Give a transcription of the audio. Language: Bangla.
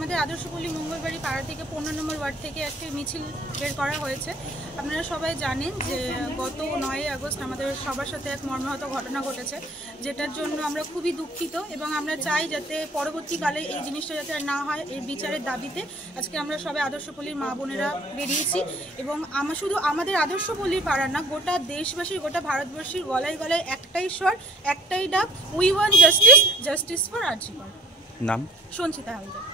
আমাদের আদর্শপল্লী মঙ্গলবাড়ি পাড়া থেকে 15 নম্বর ওয়ার্ড থেকে একটি মিছিল বের করা হয়েছে। আপনারা সবাই জানেন যে গত 9 আগস্ট আমাদের সবার সাথে এক মর্মাহত ঘটনা ঘটেছে, যেটার জন্য আমরা খুবই দুঃখিত এবং আমরা চাই যাতে পরবর্তীকালে এই জিনিসটা যাতে আর না হয়, এর বিচারের দাবিতে আজকে আমরা সবাই আদর্শপল্লীর মা বোনেরা বেরিয়েছি। এবং শুধু আমাদের আদর্শপল্লীর পাড়া না, গোটা দেশবাসীর, গোটা ভারতবর্ষের গলায় গলায় একটাই স্বর, একটাই ডাক, we want justice, justice for RG Kar. নাম? সঞ্চিতা হালদার।